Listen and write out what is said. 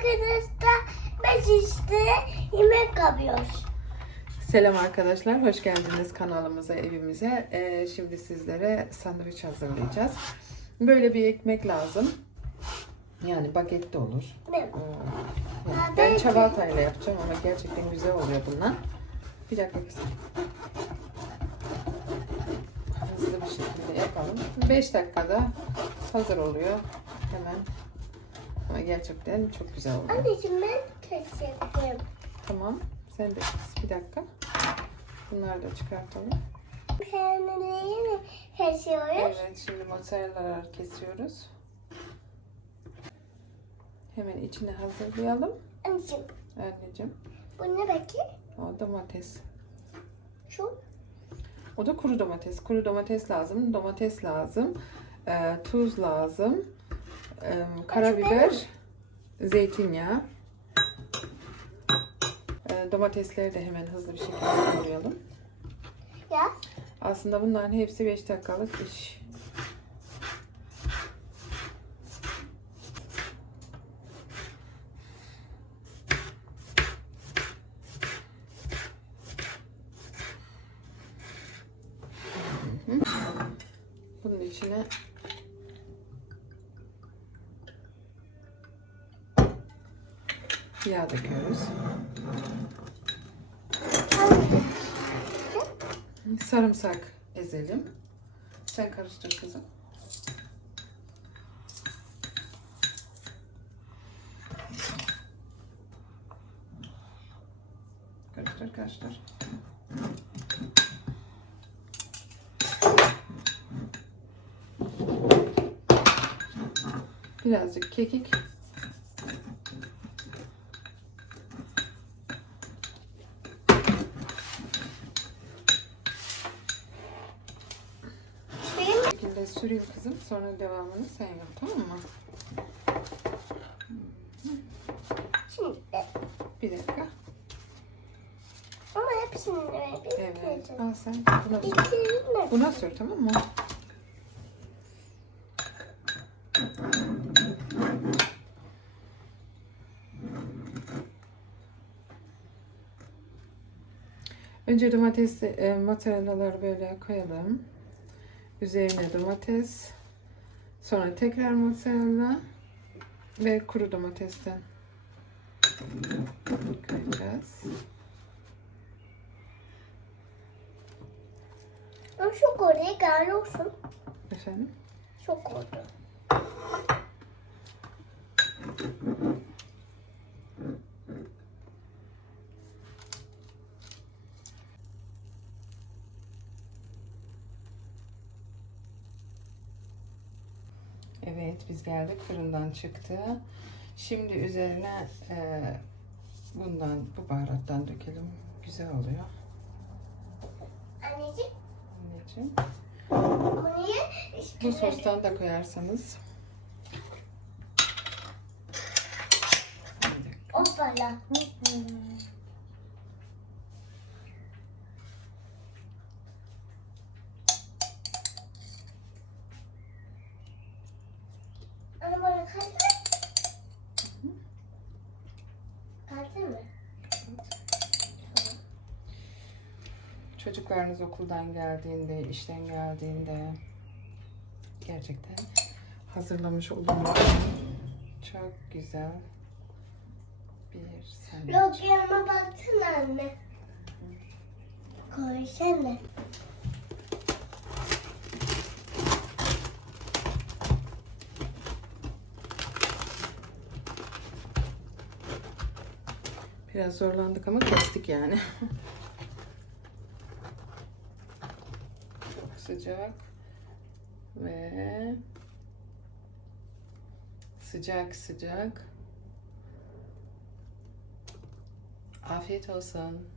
arkadaşlar biz işte yemek yapıyoruz. Selam arkadaşlar, hoş geldiniz kanalımıza, evimize. Ee, şimdi sizlere sandviç hazırlayacağız. Böyle bir ekmek lazım. Yani baget de olur. Ne? Ee, ben çabaltayla yapacağım ama gerçekten güzel oluyor bunlar. Bir dakika kızım. Hızlı bir şekilde yapalım. 5 dakikada hazır oluyor. Hemen. Ama gerçekten çok güzel oluyor. Anneciğim ben teşekkür Tamam. Sen de. Bir dakika. Bunları da çıkartalım. Peynirleri mi kesiyoruz? Evet, şimdi mozzarella'lar kesiyoruz. Hemen içine hazırlayalım. Anneciğim Anneciğim, bu ne peki? o domates. Şu. O da kuru domates. Kuru domates lazım, domates lazım, e, tuz lazım, karabiber, zeytinyağı. E, domatesleri de hemen hızlı bir şekilde doğrayalım. Ya. Aslında bunların hepsi 5 dakikalık iş. Bunun içine yağ döküyoruz. Sarımsak ezelim. Sen karıştır kızım. Karıştır karıştır. Birazcık kekik. Şekilde süreyim kızım. Sonra devamını sen yap tamam mı? şimdi. Bir dakika. Ama hepsini de bir Evet. Al sen buna sür. Buna sür tamam mı? Önce domates, e, mozzarellaları böyle koyalım. Üzerine domates. Sonra tekrar mozzarella ve kuru domatesten koyacağız. Ama çok oraya gel olsun. Efendim? Çok oldu. Evet biz geldik fırından çıktı. Şimdi üzerine e, bundan bu baharattan dökelim. Güzel oluyor. Anneciğim Anneciğim. bu niye? Bu sostan da koyarsanız. Hoppala. Anne bana Çocuklarınız okuldan geldiğinde, işten geldiğinde gerçekten hazırlamış olunmuş çok güzel bir sandviç. Yok yanıma baksana anne. Koysana. Biraz zorlandık ama kestik yani. Çok sıcak ve sıcak sıcak. Afiyet olsun.